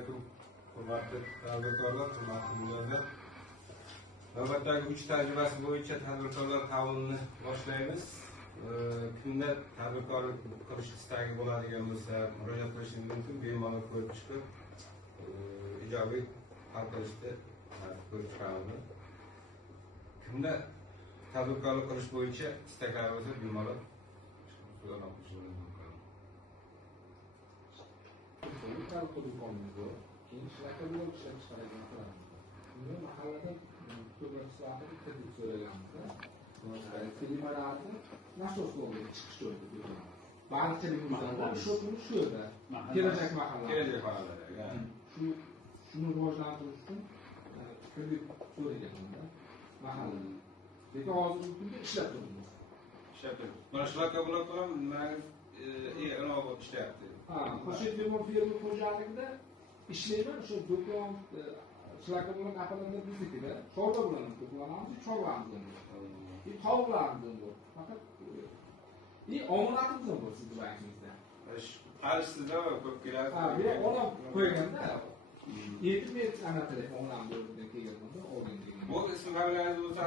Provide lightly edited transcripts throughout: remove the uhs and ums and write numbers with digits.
alaykum. Hurmatli tadbirkorlar, hurmatli mullazlar. Navbatdagi 3 tajribasi bo'yicha tadbirkorlar qabulini boshlaymiz. Kimda tadbirkorlik qilish istagi bo'ladigan bo'lsa, murojaat qilishingiz mumkin. Bemalol ko'rib chiqib, ijobiy hal qilishni ko'rib chiqamiz. Kimda tadbirkorlik qilish bo'yicha istaklari bo'lsa, bemalol so'zlab qo'yishingiz mumkin. Mahallada ko'rgazishlarni kredit so'raganimizda telemaradi nasos bo'ldi chiqish joyida barchaligimizdan shu yerda kelajak mahallada shuni rivojlantirish uchun kredit so'raganimda mahallada lekin hozirgi kunda ishlab turibmiz. Mana shunaqa bo'lib qo'yam, inobatga ishlayapti. Qo'shib fermer xo'jaligida ishlayman, o'sha do'kon shularga bilan aholida biznikida chorva bilan to'planamiz, chorvamiz tovuqlarimiz bor. Faqat omonatimiz bor sizni bankingizda. Qarshida ko'p keladi. Ona qo'yganda yetim ana telefon omonam bo'lgan kelganda olgan degan. Bu ism familiyangiz bo'lsa,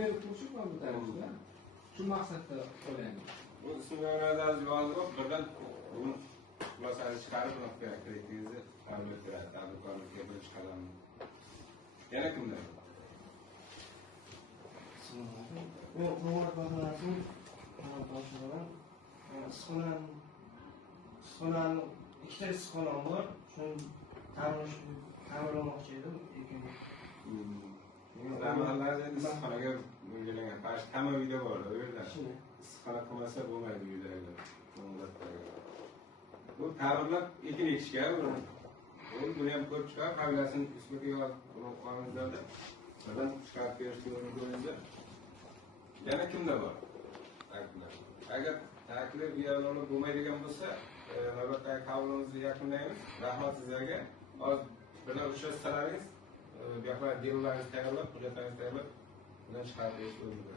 men qo'shib man bu tarafda. Shu maqsadda qo'yamiz. Bu ism familiyangizni yozib, birdan buni xulosangizni chiqarib, kreditinizni qabul qiladi. Tadbirkorlikka birinchi qadam. Yana kimlar? Men Umar Bahrasov boshlig'iman. Issiqxonani ikkita issiqxonam bor. Shuni ta'mirlamoqchi edim. Mahallangiz endi issiqxonaga mo'ljallangan. Qarshi hamma uyda bor, u yerda. Issiqxona qilmasa bo'lmaydi uylarda. Bu ta'mirlab ekin ekishga buni ham ko'rib chiqarib, qabilasini ismiga yozib qo'yganingizda birdan chiqarib berishni o'rniga yana kimda bor? Agar taklif yo'llanma bo'lmaydigan bo'lsa, navbatdagi qabulimizni yakunlaymiz. Rahmat sizlarga. Hozir birdan uchrashsalaringiz, bu yoqlar delovlaringizni tayyorlab, hujjatlaringizni tayyorlab, bundan chiqarib berishni o'rniga